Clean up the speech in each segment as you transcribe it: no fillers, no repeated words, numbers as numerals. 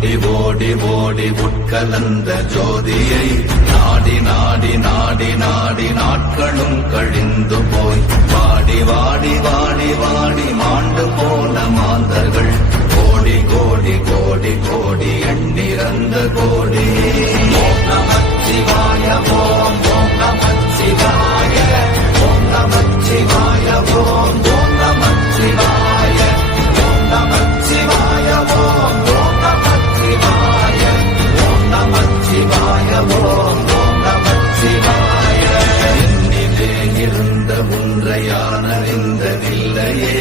ஓடி ஓடி ஓடி உட்கலந்த ஜோதியை நாடி நாடி நாடி நாடி நாட்களும் கழிந்து போய் வாடி வாடி வாடி வாடி மாண்டு போன மாந்தர்கள் கோடி கோடி கோடி கோடி எண்ணிறந்த கோடி. ஓம் நமச்சிவாய ஓம் ஓம் நமச்சிவாய ஓம் நமச்சிவாய ஓம் ஓம் நமச்சிவாய ஓம் நமச்சிவாய ஓம் ஓம் நமச்சிவாய ஓம் நமச்சிவாய ஓம் ஓம் நமச்சிவாய. என்னிலே இருந்த ஒன்றையானறிந்ததில்லையே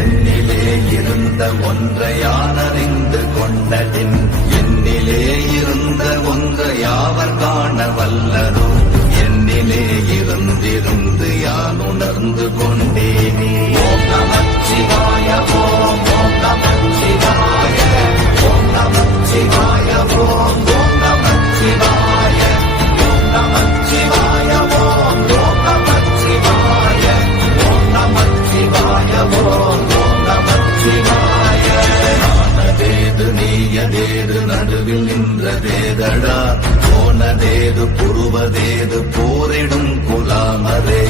என்னிலே இருந்த ஒன்றையானறிந்து கொண்டதின் என்னிலே இருந்த ஒன்றையாவர் காண வல்லதோ என்னிலே இருந்திருந்து யான் உணர்ந்து கொண்டேனே. ஓம் நமச்சிவாய ஓம் ஓம் நமச்சிவாய ஓம் நமச்சிவாய ஓம் ஓம் நமச்சிவாய ஓம் நமச்சிவாய ஓம் ஓம் நமச்சிவாய ஓம் நமச்சிவாய ஓம் ஓம் நமச்சிவாய. ஆனதேது நீயதேது நடுவில் நின்றதேதடா போனதேது புருவதேது போரிடும் குலாமரே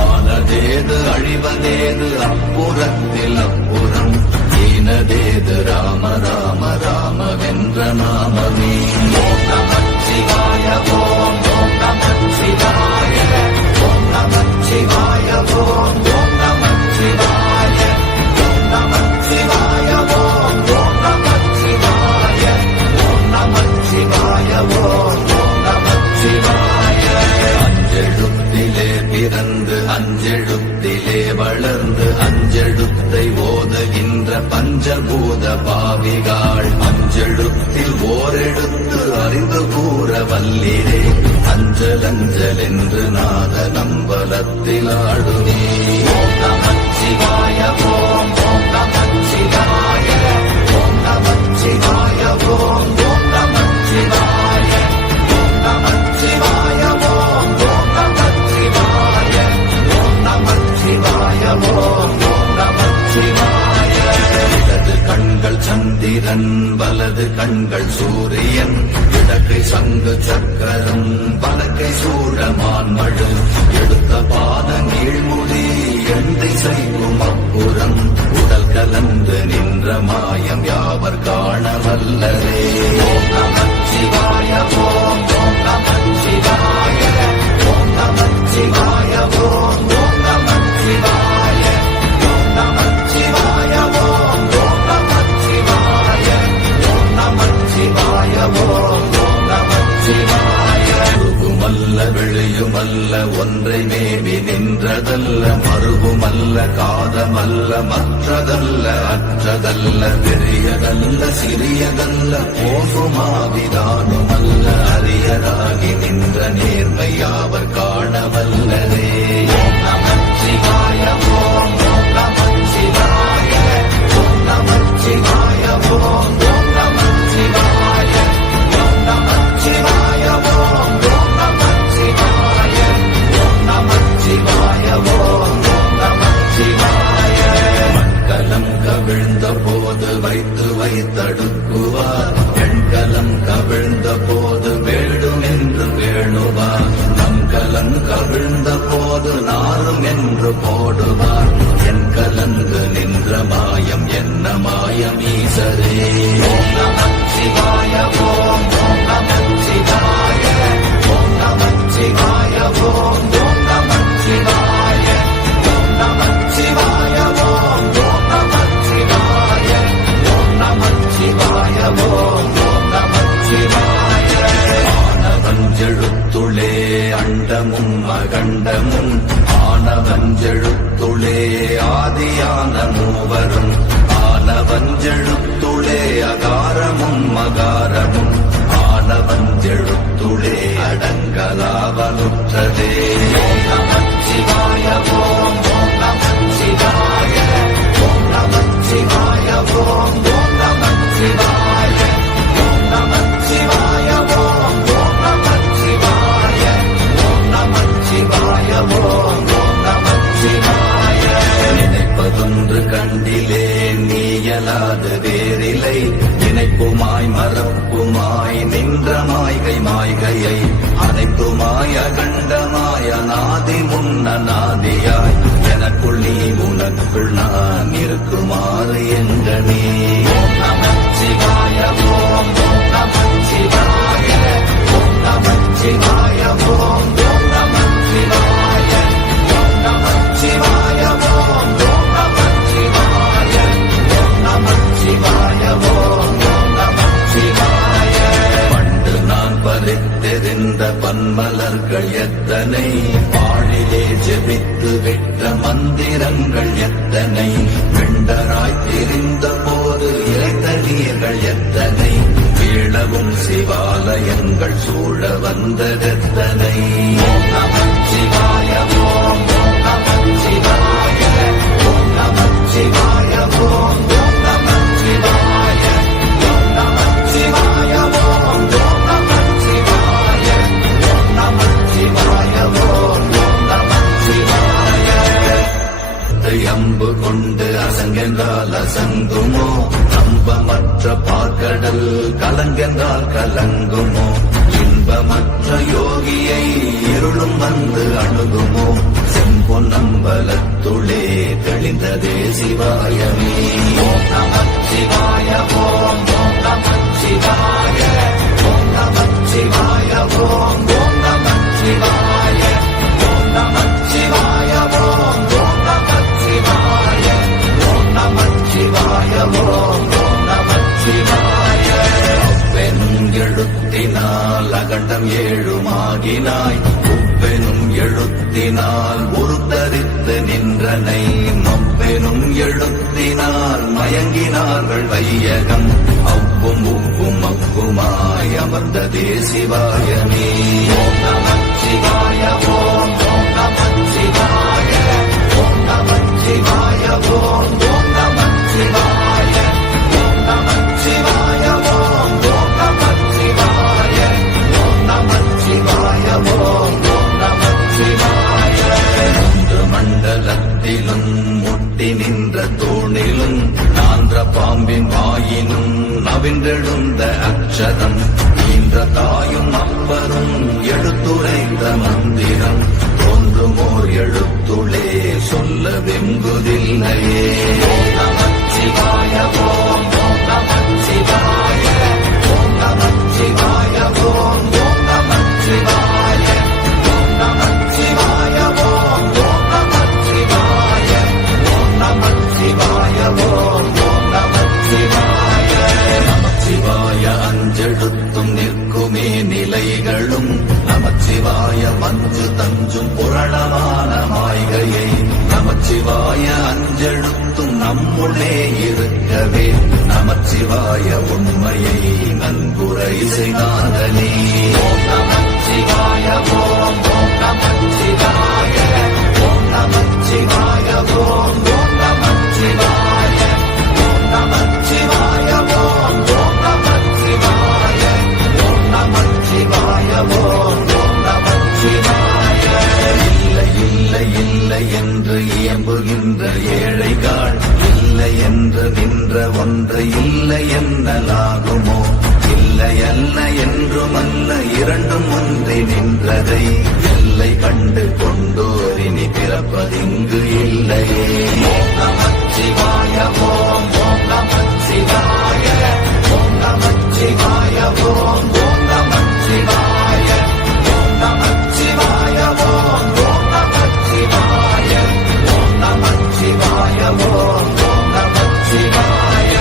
ஆனதேது அழிவதேது அப்புறத்தில் அப்புறம் ஈனதேது ராம ராம ராமவென்ற நாமமே. ஓம் நமச்சிவாய ஓம் ஓம் நமச்சிவாய ஓம் நமச்சிவாய ஓம் ஓம் நமச்சிவாய ஓம் நமச்சிவாய ஓம் ஓம் நமச்சிவாய ஓம் நமச்சிவாய ஓம் ஓம் நமச்சிவாய. அஞ்செழுத்திலே பிறந்து அஞ்செழுத்திலே வளர்ந்து அஞ்செழுத்தை ஓதுகின்ற பஞ்சபூத பாவிகாள் அஞ்செழுத்தில் ஓரெழுத்து அறிந்து கூற வல்லிரே அஞ்சல் அஞ்சல் என்று நாத நம்பலத்தில் ஆடுவே. ஓம் நமச்சிவாய ஓம் ஓம் நமச்சிவாய ஓம் நமச்சிவாய ஓம் ஓம் நமச்சிவாய ஓம் நமச்சிவாய ஓம் ஓம் நமச்சிவாய ஓம் நமச்சிவாய ஓம் ஓம் நமச்சிவாய. இடது கண்கள் சந்திரன் வலது கண்கள் சூரியன் இடக்கை சங்கு சக்கரம் வலக்கை சூழமான் மழு எடுத்த பாத நீழ்முடி எந்தை செய்யும் அப்புறம் உடல் கலந்து நின்ற மாயம் யாவர் காண வல்லரே. ஓம் நமச்சிவாய ஓம் ஓம் நமச்சிவாய ஓம் நமச்சிவாய ஓம் ஓம் நமச்சிவாய ஓம் நமச்சிவாய ஓம் ஓம் நமச்சிவாய ஓம் நமச்சிவாய ஓம் ஓம் நமச்சிவாய. உருகுமல்ல வெளியுமல்ல ஒன்றை மேவி நின்றதல்ல மருகுமல்ல காதமல்ல மற்றதல்ல அற்றதல்ல பெரியதல்ல சிறியதல்ல போகுமாவிதானுமல்ல அரியராகி நின்ற நேர்மை யாவர் காண வல்லரே. ஓம் நமச்சிவாய ஓம் ஓம் நமச்சிவாய ஓம் நமச்சிவாய ஓம் ஓம் நமச்சிவாய ஓம் நமச்சிவாய ஓம் ஓம் நமச்சிவாய ஓம் நமச்சிவாய ஓம் ஓம் நமச்சிவாய. மண்கலம் கவிழ்ந்த போது வைத்து வைத்தடுக்குவார் எண்கலம் கவிழ்ந்த போது வேடும் என்று வேணுவார் நம்கலம் கவிழ்ந்த போது நாரும் என்று போடுவார் என் கலந்து நின்ற மாயம் என்ன மாயம் ஈசரே. ஓம் நமச்சிவாய ஓம் ஓம் நமச்சிவாய ஓம் நமச்சிவாய ஓம் ஓம் நமச்சிவாய ஓம் நமச்சிவாய ஓம் ஓம் நமச்சிவாய ஓம் நமச்சிவாய ஓம் ஓம் நமச்சிவாய. ஆனவஞ்செழுத்துளே அண்டமும் அகண்டமும் ஆனவஞ்செழுத்துளே ஆதியான மூவரும் ஆனவஞ்செழுத்துளே அகாரமும் மகாரமும் ஆனவஞ்செழுத்துளே அடங்கலாவலுற்றதே. ஓம் நமச்சிவாய ஓம் ஓம் நமச்சிவாய ஓம் நமச்சிவாய ஓம் ஓம் நமச்சிவாய ஓம் நமச்சிவாய ஓம் ஓம் நமச்சிவாய ஓம் நமச்சிவாய ஓம் ஓம் நமச்சிவாய. நினைப்பதொன்று கண்டிலே நீயலாது வேறில்லை நினைப்புமாய் மறப்ப ஆதி முன்னநாதியாய் எனக்குள் நீ உனக்குள் நான் இருக்குமாறு எங்கனே. ஓம் நமச்சிவாய ஓம் நமச்சிவாய ஓம் நமச்சிவாய ஓம் நமச்சிவாய ஓம் நமச்சிவாய ஓம் நமச்சிவாய ஓம் நமச்சிவாய ஓம் நமச்சிவாய. பண்டு நான் பறித்தெறிந்த பன்மலர்கள் எத்தனை, பாழிலே ஜெபித்து விட்ட மந்திரங்கள் எத்தனை, பிண்டராய் திரிந்த போது இறைத்த நீர்கள் எத்தனை, வீழவும் சிவாலயங்கள் சூழ வந்ததெத்தனை. ஓம் நமச்சிவாய ஓம் நமச்சிவாய ஓம் நமச்சிவாய ஓம் நமச்சிவாய ஓம் நமச்சிவாய ஓம் நமச்சிவாய ஓம் நமச்சிவாய ஓம் நமச்சிவாய. அம்பு கொண்டு அசங்கென்றால் அசங்குமோ, நம்பமற்ற பார்க்கடல் கலங்கென்றால் கலங்குமோ, இன்பமற்ற யோகியை இருளும் வந்து அணுகுமோ, செம்பொன்னம்பலத்துளே தெளிந்ததே சிவாயமே. ஓம் நமச்சிவாய ஓம் நமச்சிவாய ஓம் நமச்சிவாய ஓம் நமச்சிவாய ஓம் நமச்சிவாய ஓம் நமச்சிவாய ஓம் நமச்சிவாய ஓம் நமச்சிவாய. பெரும் எழுத்தினால் அகண்டம் ஏழுமாகினாய், உப்பெனும் எழுத்தினால் உருத்தரித்து நின்றனை, மப்பெனும் எழுத்தினால் மயங்கினார்கள் வையகம், அவ்வும் உப்பும் அவ்வுமாய் அமர்ந்ததே சிவாயமே. ஓம் நமச்சிவாய ஓம் நமச்சிவாய ஓம் நமச்சிவாய ஓம் நமச்சிவாய ஓம் நமச்சிவாய ஓம் நமச்சிவாய ஓம் நமச்சிவாய ஓம் நமச்சிவாய. மூன்று மண்டலத்திலும் முட்டி நின்ற தூணிலும் நான்ற பாம்பின் வாயினும் நவின்றெழுந்த அக்ஷரம், ஈன்ற தாயும் அப்பரும் எழுத்துரைந்த மந்திரம், தோன்றுமோர் எழுத்துளே சொல்ல வெங்குதில்லையே. ஓம் நமச்சிவாய ஓம் நமச்சிவாய ஓம் நமச்சிவாய ஓம் நமச்சிவாய ஓம் நமச்சிவாய ஓம் நமச்சிவாய ஓம் நமச்சிவாய ஓம் நமச்சிவாய. நமச்சிவாய அஞ்செழுத்தும் நிற்குமே நிலைகளும், நமச்சிவாய மஞ்சு தஞ்சும் புரணமான மாய்கையை, நமச்சிவாய அஞ்செழுத்தும் நம்முள்ளே இருக்கவே, நமச்சிவாய உண்மையை நன்குரை செய்தாதனே. ஓம் நமச்சிவாய ஓம் நமச்சிவாய ஓம் நமச்சிவாய ஓம் நமச்சிவாய ஓம் நமச்சிவாய ஓம் நமச்சிவாய ஓம் நமச்சிவாய ஓம் நமச்சிவாய. இல்லை இல்லை இல்லை என்று இயம்புகின்ற ஏழைகள், இல்லை என்று நின்ற ஒன்று இல்லை என்னலாகுமோ, இல்லை அல்ல என்றுமல்ல இரண்டும் ஒன்றி நின்றதை, எல்லை கண்டு கொண்டோரினி பிறப்பதிங்கு இல்லையே. ஓம் நமச்சிவாய ஓம் நமச்சிவாய ஓம் நமச்சிவாய ஓம் நமச்சிவாய ஓம் நமச்சிவாய ஓம் நமச்சிவாய ஓம் நமச்சிவாய ஓம் நமச்சிவாய.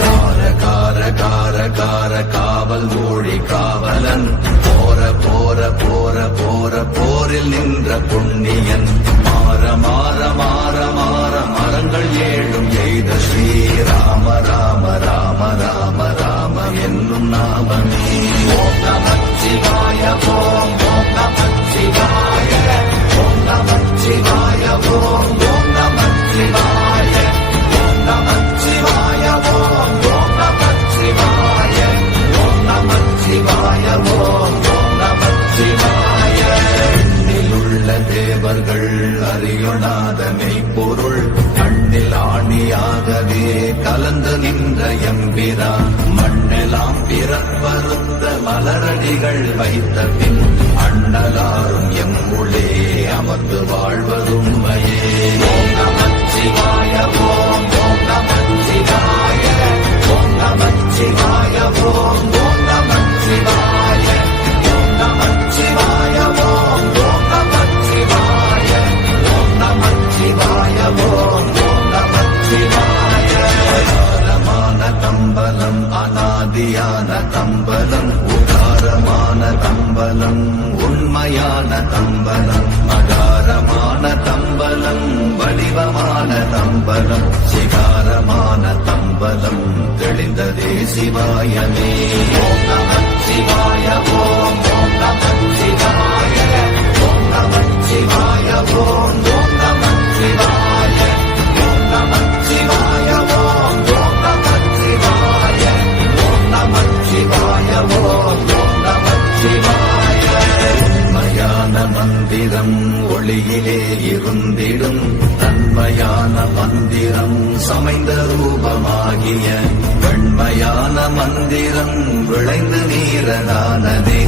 கார கார கார கார காவல் மொழி காவலன், போர போர போர போர போரில் நின்ற புண்ணியன், மாற மாற மாற மாற மரங்கள் ஏழும் எய்த ஸ்ரீராம ராம ராம ராம ராம என்னும் நாமமே. ஓம் நமச்சிவாய ஓம் நமச்சிவாய ஓம் நமச்சிவாய ஓம் நமச்சிவாய ஓம் நமச்சிவாய ஓம் நமச்சிவாய ஓம் நமச்சிவாய ஓம் நமச்சிவாய. எண்ணிலுள்ள தேவர்கள் அறியொணாத மெய்ப்பொருள், கண்ணில் ஆணியாகவே கலந்து நின்ற எம்பிரா, மண்ணெல்லாம் பிறப்பருந்த மலரடிகள் வைத்த பின் அண்ணலாரும் எம்முளே வந்து வாழ்வதுண்மையே. ஓம் நமச்சிவாய ஓம் ஓம் நமச்சிவாய ஓம் நமச்சிவாய ஓம் ஓம் நமச்சிவாய ஓம் நமச்சிவாய ஓம் ஓம் நமச்சிவாய ஓம் நமச்சிவாய ஓம் ஓம் நமச்சிவாய. உதாரமான தம்பலம் அநாதியான தம்பலம் உதாரமான தம்பலம் உண்மையான தம்பலம் மகாரமான தம்பலம் வடிவமான தம்பலம் சிகாரமான தம்பலம் தெளிந்ததே சிவாயமே. ஓம் நமச்சிவாய ஓம் ஓம் நமச்சிவாய ஓம் நமச்சிவாய ஓம் ஓம் நமச்சிவாய ஓம் நமச்சிவாய ஓம் ஓம் நமச்சிவாய ஓம் நமச்சிவாய ஓம் ஓம் நமச்சிவாய. உண்மையான மந்திரம் ஒளியிலே இருந்திடும் தன்மையான மந்திரம் சமைந்த ரூபமாகிய வெண்மையான மந்திரம் விளைந்து நீரனானதே.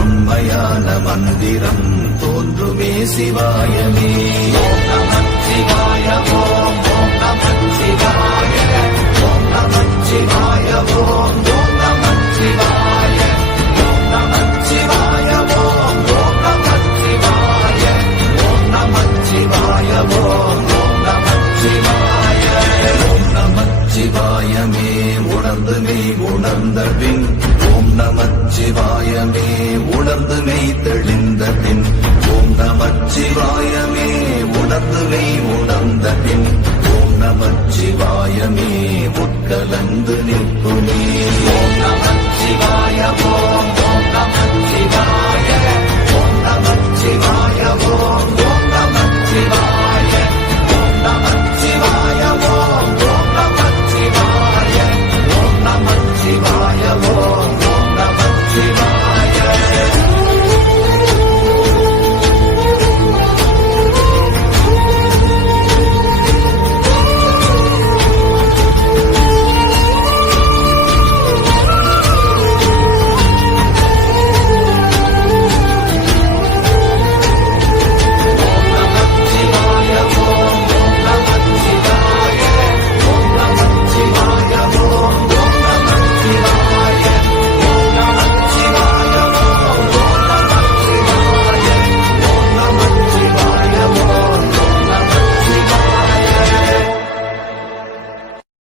உண்மையான மந்திரம் தோன்றுமே சிவாயமே. ஓம் நமச்சிவாய ஓம் ஓம் நமச்சிவாய ஓம் நமச்சிவாய ஓம் ஓம் நமச்சிவாய ஓம் நமச்சிவாய ஓம் ஓம் நமச்சிவாய ஓம் நமச்சிவாய ஓம் ஓம் நமச்சிவாய. ஓம் நமச்சிவாயமே உணர்ந்து மெய் உணர்ந்த பின் ஓம் நமச்சிவாயமே உணர்ந்து மெய் தெளிந்த பின் ஓம் நமச்சிவாயமே உணர்ந்து மெய் உணர்ந்த பின் ஓம் நமச்சிவாயமே உட்கலந்து நிற்குமே.